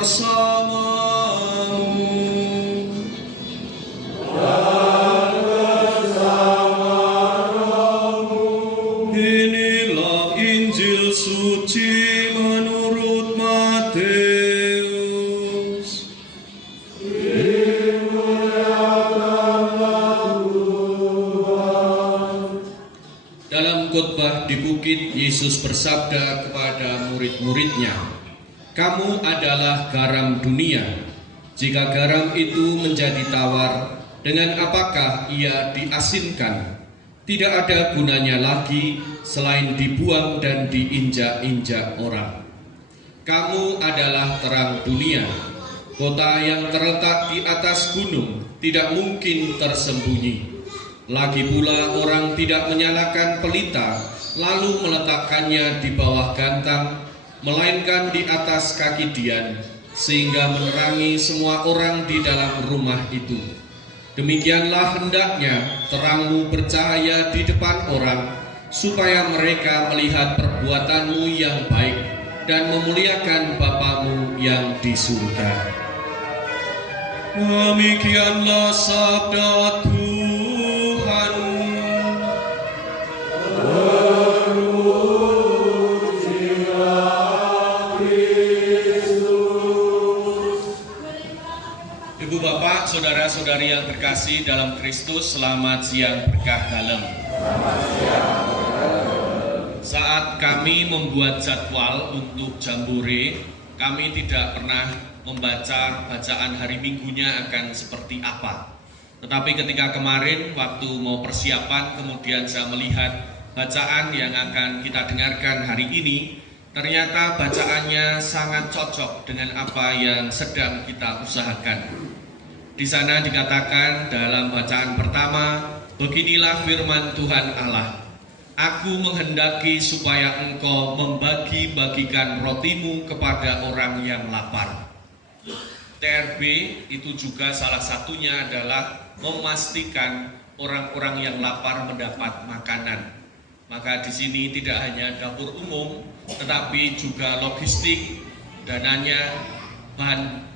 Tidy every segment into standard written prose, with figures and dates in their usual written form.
bersamamu. Inilah Injil suci menurut Matius. Dalam khotbah di bukit, Yesus bersabda kepada murid-muridnya, "Kamu adalah garam dunia. Jika garam itu menjadi tawar, dengan apakah ia diasinkan? Tidak ada gunanya lagi selain dibuang dan diinjak-injak orang. Kamu adalah terang dunia. Kota yang terletak di atas gunung tidak mungkin tersembunyi. Lagi pula orang tidak menyalakan pelita lalu meletakkannya di bawah gantang, melainkan di atas kaki dian, sehingga menerangi semua orang di dalam rumah itu. Demikianlah hendaknya terangmu bercahaya di depan orang, supaya mereka melihat perbuatanmu yang baik dan memuliakan Bapamu yang di surga." Demikianlah sabda Tuhan. Ibu bapak, saudara-saudari yang terkasih dalam Kristus, selamat siang berkah dalam. Saat kami membuat jadwal untuk jambore, kami tidak pernah membaca bacaan hari Minggunya akan seperti apa. Tetapi ketika kemarin waktu mau persiapan, kemudian saya melihat bacaan yang akan kita dengarkan hari ini, ternyata bacaannya sangat cocok dengan apa yang sedang kita usahakan. Di sana dikatakan dalam bacaan pertama, "Beginilah firman Tuhan Allah, Aku menghendaki supaya engkau membagi-bagikan rotimu kepada orang yang lapar." TRB itu juga salah satunya adalah memastikan orang-orang yang lapar mendapat makanan. Maka di sini tidak hanya dapur umum, tetapi juga logistik, dananya, bahan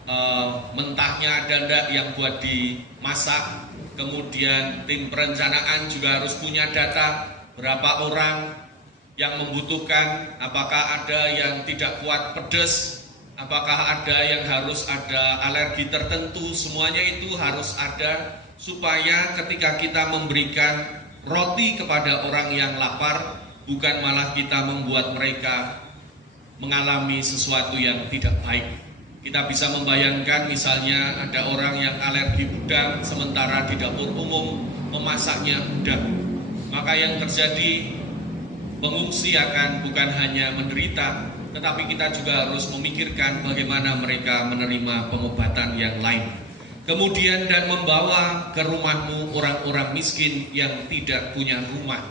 mentahnya ada enggak yang buat dimasak. Kemudian tim perencanaan juga harus punya data berapa orang yang membutuhkan, apakah ada yang tidak kuat pedas, apakah ada yang harus ada alergi tertentu. Semuanya itu harus ada supaya ketika kita memberikan roti kepada orang yang lapar, bukan malah kita membuat mereka mengalami sesuatu yang tidak baik. Kita bisa membayangkan misalnya ada orang yang alergi udang, sementara di dapur umum memasaknya udang. Maka yang terjadi, pengungsi akan bukan hanya menderita, tetapi kita juga harus memikirkan bagaimana mereka menerima pengobatan yang lain. Kemudian dan membawa ke rumahmu orang-orang miskin yang tidak punya rumah.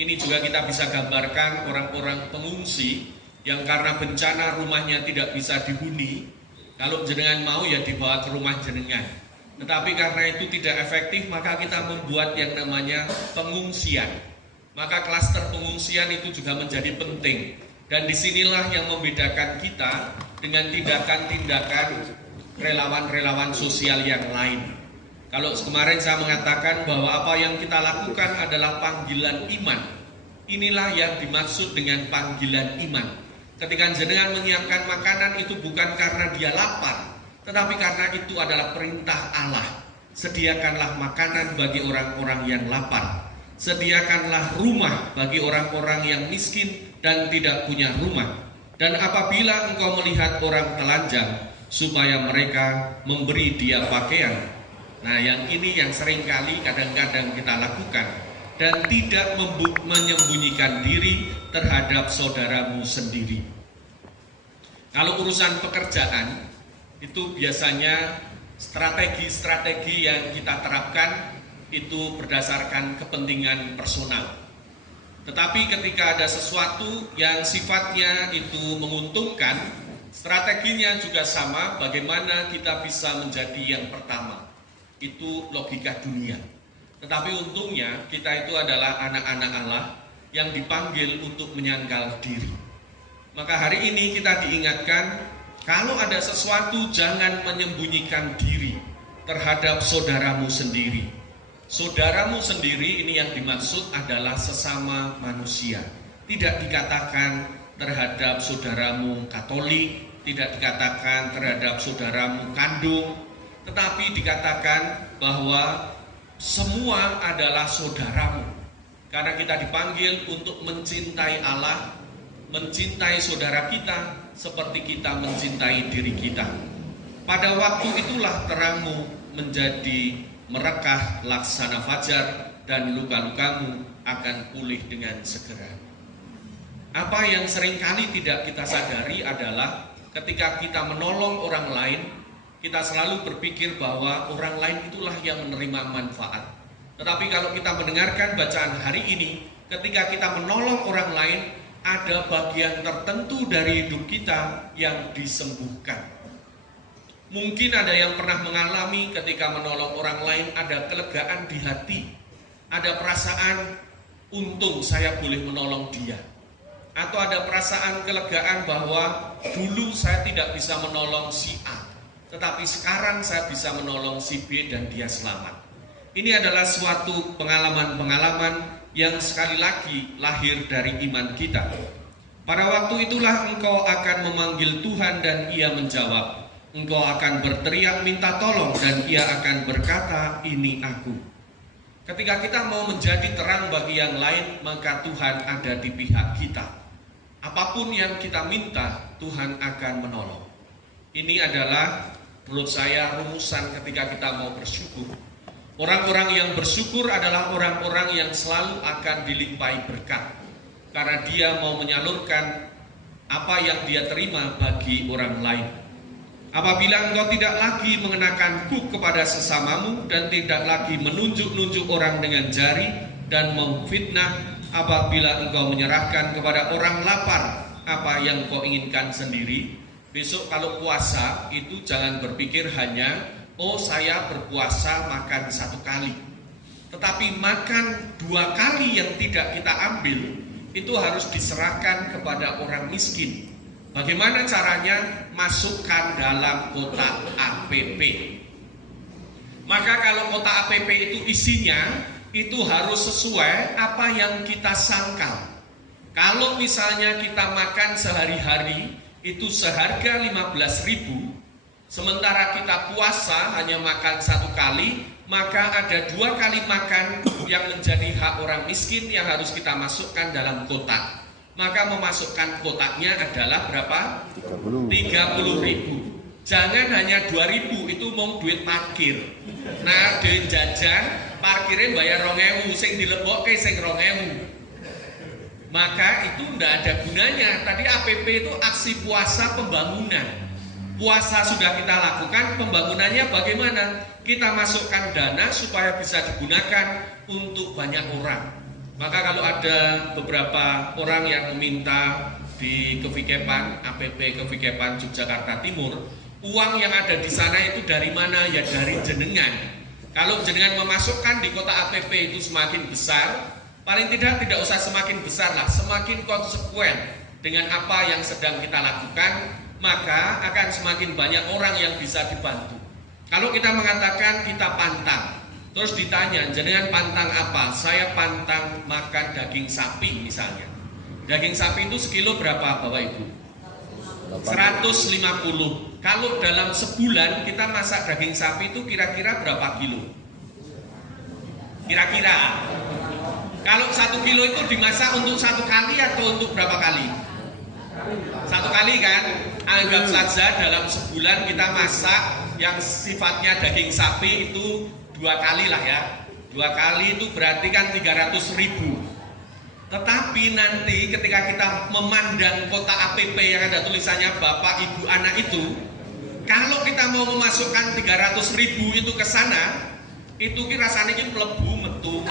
Ini juga kita bisa gambarkan orang-orang pengungsi yang karena bencana rumahnya tidak bisa dihuni. Kalau jenengan mau ya dibawa ke rumah jenengan. Tetapi karena itu tidak efektif, maka kita membuat yang namanya pengungsian. Maka klaster pengungsian itu juga menjadi penting. Dan disinilah yang membedakan kita dengan tindakan-tindakan relawan-relawan sosial yang lain. Kalau kemarin saya mengatakan bahwa apa yang kita lakukan adalah panggilan iman. Inilah yang dimaksud dengan panggilan iman. Ketika jenengan menyiapkan makanan itu bukan karena dia lapar, tetapi karena itu adalah perintah Allah. Sediakanlah makanan bagi orang-orang yang lapar. Sediakanlah rumah bagi orang-orang yang miskin dan tidak punya rumah. Dan apabila engkau melihat orang telanjang, supaya mereka memberi dia pakaian. Nah, yang ini yang seringkali kadang-kadang kita lakukan. Dan tidak menyembunyikan diri terhadap saudaramu sendiri. Kalau urusan pekerjaan, itu biasanya strategi-strategi yang kita terapkan itu berdasarkan kepentingan personal. Tetapi ketika ada sesuatu yang sifatnya itu menguntungkan, strateginya juga sama, bagaimana kita bisa menjadi yang pertama. Itu logika dunia. Tetapi untungnya kita itu adalah anak-anak Allah yang dipanggil untuk menyangkal diri. Maka hari ini kita diingatkan Kalau ada sesuatu, jangan menyembunyikan diri terhadap saudaramu sendiri. Saudaramu sendiri ini yang dimaksud adalah sesama manusia. Tidak dikatakan terhadap saudaramu Katolik, tidak dikatakan terhadap saudaramu kandung, tetapi dikatakan bahwa semua adalah saudaramu. Karena kita dipanggil untuk mencintai Allah, mencintai saudara kita seperti kita mencintai diri kita. Pada waktu itulah terangmu menjadi merekah laksana fajar dan luka-lukamu akan pulih dengan segera. Apa yang seringkali tidak kita sadari adalah ketika kita menolong orang lain, kita selalu berpikir bahwa orang lain itulah yang menerima manfaat. Tetapi kalau kita mendengarkan bacaan hari ini, ketika kita menolong orang lain, ada bagian tertentu dari hidup kita yang disembuhkan. Mungkin ada yang pernah mengalami ketika menolong orang lain, ada kelegaan di hati, ada perasaan untung saya boleh menolong dia, atau ada perasaan kelegaan bahwa dulu saya tidak bisa menolong si A, tetapi sekarang saya bisa menolong si B dan dia selamat. Ini adalah suatu pengalaman-pengalaman yang sekali lagi lahir dari iman kita. Pada waktu itulah engkau akan memanggil Tuhan dan Ia menjawab. Engkau akan berteriak minta tolong dan Ia akan berkata, ini aku. Ketika kita mau menjadi terang bagi yang lain, maka Tuhan ada di pihak kita. Apapun yang kita minta, Tuhan akan menolong. Ini adalah menurut saya rumusan ketika kita mau bersyukur. Orang-orang yang bersyukur adalah orang-orang yang selalu akan dilimpahi berkat, karena dia mau menyalurkan apa yang dia terima bagi orang lain. Apabila engkau tidak lagi mengenakan kuk kepada sesamamu dan tidak lagi menunjuk-nunjuk orang dengan jari dan memfitnah, apabila engkau menyerahkan kepada orang lapar apa yang kau inginkan sendiri, besok kalau puasa itu jangan berpikir hanya oh saya berpuasa makan 1 kali, tetapi makan 2 kali yang tidak kita ambil itu harus diserahkan kepada orang miskin. Bagaimana caranya? Masukkan dalam kotak APP. Maka kalau kotak APP itu isinya itu harus sesuai apa yang kita sangkal. Kalau misalnya kita makan sehari-hari itu seharga 15.000, sementara kita puasa hanya makan 1 kali, maka ada 2 kali makan yang menjadi hak orang miskin yang harus kita masukkan dalam kotak. Maka memasukkan kotaknya adalah berapa? 30.000. Jangan hanya 2.000, itu mau duit parkir. Nah, duit jajan, parkirnya bayar 2.000, sing dilebokke sing 2.000. Maka itu tidak ada gunanya. Tadi APP itu aksi puasa pembangunan. Puasa sudah kita lakukan, pembangunannya bagaimana? Kita masukkan dana supaya bisa digunakan untuk banyak orang. Maka kalau ada beberapa orang yang meminta di Kevikepan, APP Kevikepan Yogyakarta Timur, uang yang ada di sana itu dari mana? Ya dari jenengan. Kalau jenengan memasukkan di kotak APP itu semakin besar, paling tidak usah semakin besar lah, semakin konsekuen dengan apa yang sedang kita lakukan, maka akan semakin banyak orang yang bisa dibantu. Kalau kita mengatakan kita pantang, terus ditanya, jenengan pantang apa? Saya pantang makan daging sapi misalnya. Daging sapi itu sekilo berapa Bapak Ibu? 150. Kalau dalam sebulan kita masak daging sapi itu kira-kira berapa kilo? Kira-kira. Kalau 1 kilo itu dimasak untuk 1 kali atau untuk berapa kali? 1 kali kan? Anggap saja dalam sebulan kita masak yang sifatnya daging sapi itu 2 kali lah ya. 2 kali itu berarti kan 300.000. Tetapi nanti ketika kita memandang kotak APP yang ada tulisannya Bapak Ibu Anak itu, kalau kita mau memasukkan 300.000 itu ke sana, itu rasanya ini melebu metu.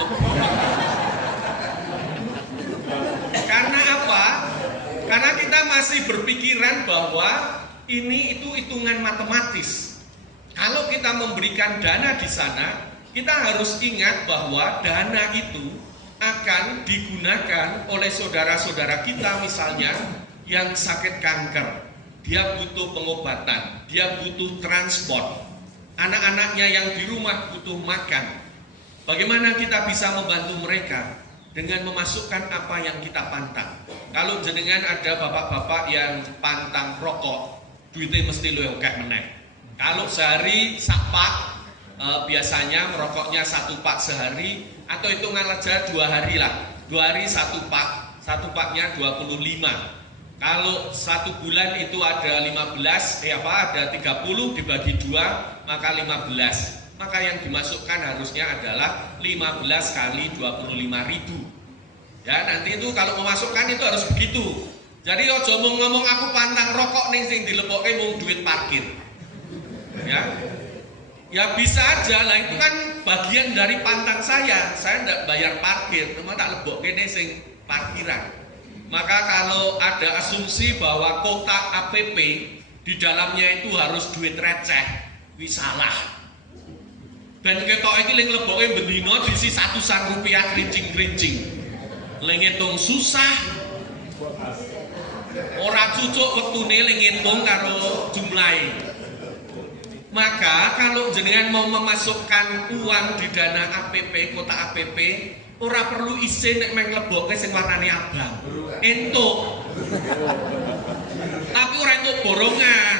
Karena apa? Karena kita masih berpikiran bahwa ini itu hitungan matematis. Kalau kita memberikan dana di sana, kita harus ingat bahwa dana itu akan digunakan oleh saudara-saudara kita misalnya yang sakit kanker. dia butuh pengobatan, dia butuh transport. Anak-anaknya yang di rumah butuh makan. Bagaimana kita bisa membantu mereka? Dengan memasukkan apa yang kita pantang. Kalau jenengan ada bapak-bapak yang pantang rokok, duitnya mesti lu kayak meneng. Kalau sehari sak pak, biasanya merokoknya 1 pak sehari, atau hitungan aja 2 hari lah. 2 hari 1 pak, 1 paknya 25. Kalau 1 bulan itu ada 15, ada 30 dibagi 2, maka 15. Maka yang dimasukkan harusnya adalah 15 kali 25.000. Ya, nanti itu kalau memasukkan itu harus begitu. Jadi ojo ngomong aku pantang rokok nih sing dilebokke mung duit parkir. Ya bisa aja lah, itu kan bagian dari pantang saya enggak bayar parkir, cuma tak lebokke nih sing parkiran. Maka kalau ada asumsi bahwa kotak APP di dalamnya itu harus duit receh, wis salah. Dan ketok iki ling leboke bendino diisi Rp100 krincing-krincing. Ling ngitung susah. Ora cucuk wektune ling ngitung karo jumlahe. Maka kalau jenengan mau memasukkan uang di dana APP, kotak APP, ora perlu isin nek meng leboke sing warnane abang. Entuk. Tapi ora entuk borongan.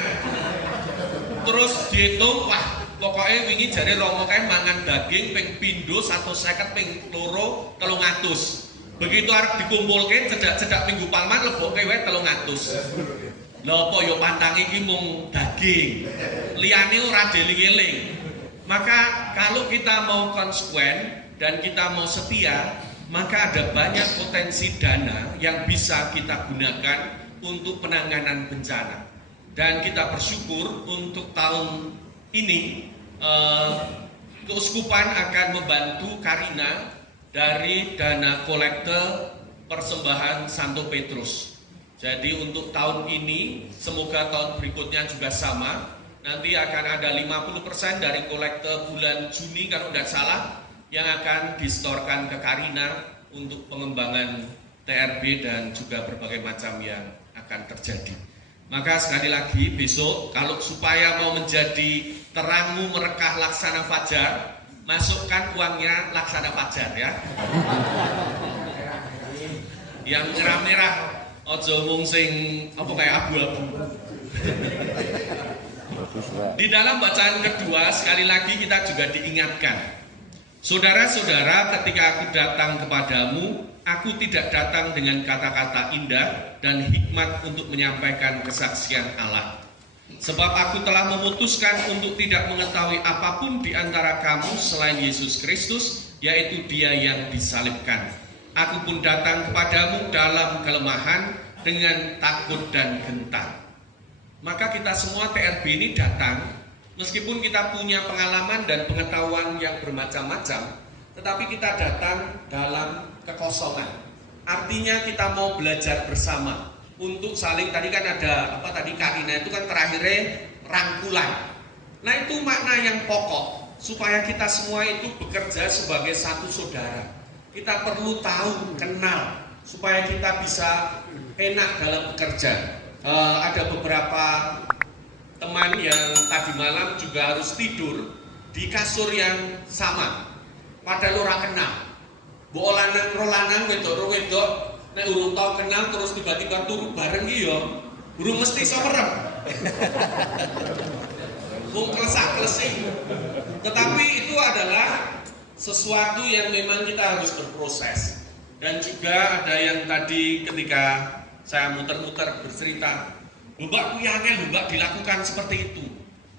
Terus dihitung, wah pokoknya wingi jare Romo kae mangan daging ping pindho 150 ping 2 300. Begitu arep dikumpulke cedak-cedak minggu paman lebokke wae 300. Lha apa ya pantang iki mung daging. Liyane ora deling-eling. Maka kalau kita mau konsekuen dan kita mau setia, maka ada banyak potensi dana yang bisa kita gunakan untuk penanganan bencana. Dan kita bersyukur untuk tahun ini keuskupan akan membantu Karina dari dana kolekte persembahan Santo Petrus. Jadi untuk tahun ini, semoga tahun berikutnya juga sama. Nanti akan ada 50% dari kolekte bulan Juni kalau tidak salah yang akan disetorkan ke Karina untuk pengembangan TRB dan juga berbagai macam yang akan terjadi. Maka sekali lagi besok kalau supaya mau menjadi terangmu merekah laksana fajar, masukkan uangnya laksana fajar ya. Yang merah-merah, ojo mung sing apa kayak abu-abu. Di dalam bacaan kedua sekali lagi kita juga diingatkan, saudara-saudara, ketika aku datang kepadamu, aku tidak datang dengan kata-kata indah dan hikmat untuk menyampaikan kesaksian Allah. Sebab aku telah memutuskan untuk tidak mengetahui apapun di antara kamu selain Yesus Kristus, yaitu Dia yang disalibkan. Aku pun datang kepadamu dalam kelemahan dengan takut dan gentar. Maka kita semua TRB ini datang, meskipun kita punya pengalaman dan pengetahuan yang bermacam-macam, tetapi kita datang dalam kekosongan. Artinya kita mau belajar bersama untuk saling, tadi kan ada Karina itu kan terakhirnya rangkulan. Nah itu makna yang pokok, supaya kita semua itu bekerja sebagai satu saudara. Kita perlu tahu, kenal, supaya kita bisa enak dalam bekerja. Ada beberapa teman yang tadi malam juga harus tidur di kasur yang sama, padahal ora kenal. Mbok lanang wedok nek urung tau kenal terus tiba-tiba turu bareng iki ya urung mesti iso merem. Wong klesak-klesik. Tetapi itu adalah sesuatu yang memang kita harus berproses. Dan juga ada yang tadi ketika saya muter-muter bercerita, Mbak kuyangnya Mbak dilakukan seperti itu.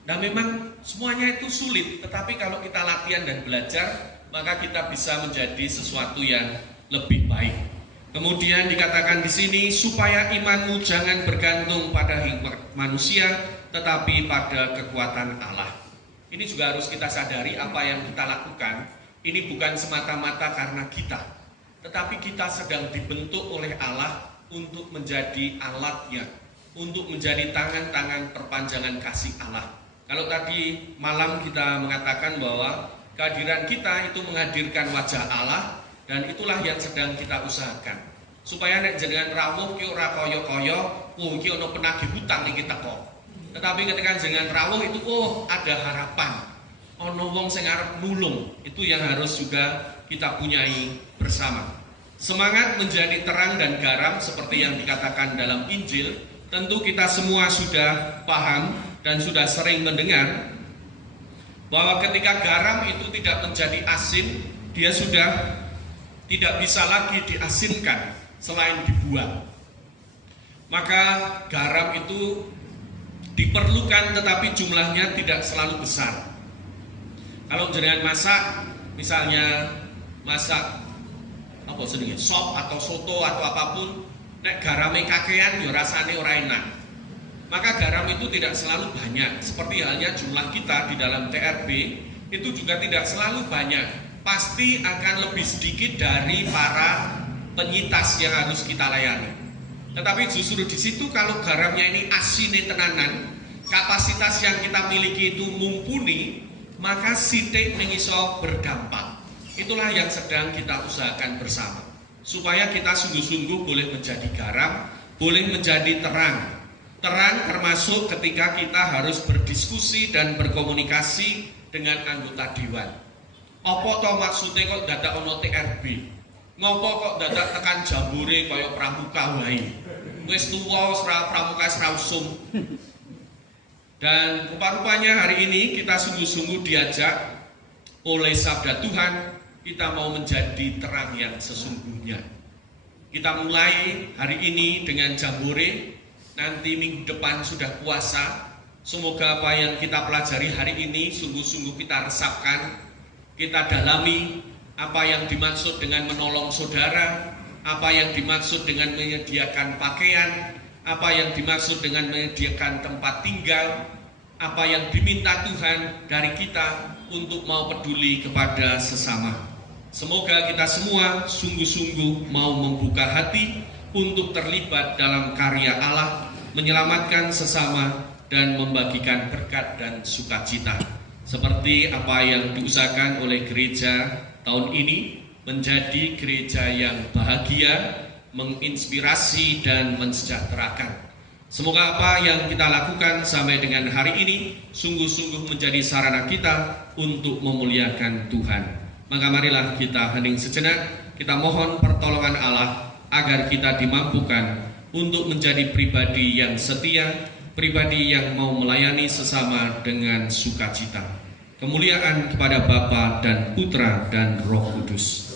Nah memang semuanya itu sulit, tetapi kalau kita latihan dan belajar, maka kita bisa menjadi sesuatu yang lebih baik. Kemudian dikatakan di sini, supaya imanmu jangan bergantung pada hikmat manusia, tetapi pada kekuatan Allah. Ini juga harus kita sadari apa yang kita lakukan, ini bukan semata-mata karena kita, tetapi kita sedang dibentuk oleh Allah untuk menjadi alatnya, untuk menjadi tangan-tangan perpanjangan kasih Allah. Kalau tadi malam kita mengatakan bahwa kehadiran kita itu menghadirkan wajah Allah, dan itulah yang sedang kita usahakan. Supaya nek jenengan rawuh ki ora kaya-kaya, oh iki ana penagih hutang iki teko. Tetapi ketika jenengan rawuh itu ada harapan. Ana wong sing arep nulung. Itu yang harus juga kita punyai bersama. Semangat menjadi terang dan garam seperti yang dikatakan dalam Injil, tentu kita semua sudah paham dan sudah sering mendengar bahwa ketika garam itu tidak menjadi asin, dia sudah tidak bisa lagi diasinkan selain dibuang. Maka garam itu diperlukan tetapi jumlahnya tidak selalu besar. Kalau jenengan masak, misalnya masak apa sedikit sop atau soto atau apapun, nek garame kakean ya rasane ora enak. Maka garam itu tidak selalu banyak. Seperti halnya jumlah kita di dalam TRB itu juga tidak selalu banyak. Pasti akan lebih sedikit dari para penyintas yang harus kita layani. Tetapi justru di situ kalau garamnya ini asine tenanan, kapasitas yang kita miliki itu mumpuni, maka sithik ning iso berdampak. Itulah yang sedang kita usahakan bersama. Supaya kita sungguh-sungguh boleh menjadi garam, boleh menjadi terang. Terang termasuk ketika kita harus berdiskusi dan berkomunikasi dengan anggota dewan. Apa to maksudnya kok dadak ono TRB? Ngopo kok dadak tekan jambure kaya pramuka wae? Wis tuwa pramuka usum. Dan rupa-rupanya hari ini kita sungguh-sungguh diajak oleh sabda Tuhan, kita mau menjadi terang yang sesungguhnya. Kita mulai hari ini dengan jambore. Nanti minggu depan sudah puasa. Semoga apa yang kita pelajari hari ini sungguh-sungguh kita resapkan, kita dalami apa yang dimaksud dengan menolong saudara, apa yang dimaksud dengan menyediakan pakaian, apa yang dimaksud dengan menyediakan tempat tinggal, apa yang diminta Tuhan dari kita untuk mau peduli kepada sesama. Semoga kita semua sungguh-sungguh mau membuka hati untuk terlibat dalam karya Allah, menyelamatkan sesama dan membagikan berkat dan sukacita. Seperti apa yang diusahakan oleh gereja tahun ini, menjadi gereja yang bahagia, menginspirasi dan mensejahterakan. Semoga apa yang kita lakukan sampai dengan hari ini sungguh-sungguh menjadi sarana kita untuk memuliakan Tuhan. Maka marilah kita hening sejenak, kita mohon pertolongan Allah agar kita dimampukan untuk menjadi pribadi yang setia, pribadi yang mau melayani sesama dengan sukacita. Kemuliaan kepada Bapa dan Putra dan Roh Kudus.